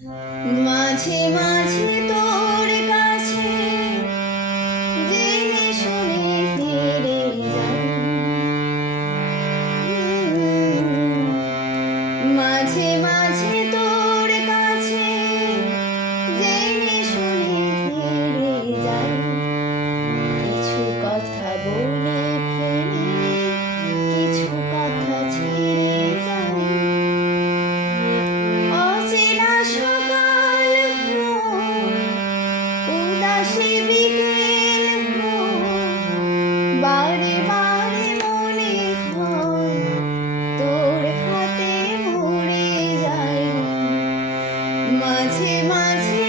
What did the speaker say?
মাঝে মাঝে তোর কাছে জেনে শুনে হেরে যাই। মাঝে মাঝে তোর কাছে জেনে শুনে হেরে যাই। কিছু কথা বলে ফেলি, কিছু কথা ছেড়ে যাই। অচেনা সকাল হোক, উদাসী বিকেল হোক, বারে বারে মনে হয় তোর হাতে মরে যাই। মাঝে মাঝে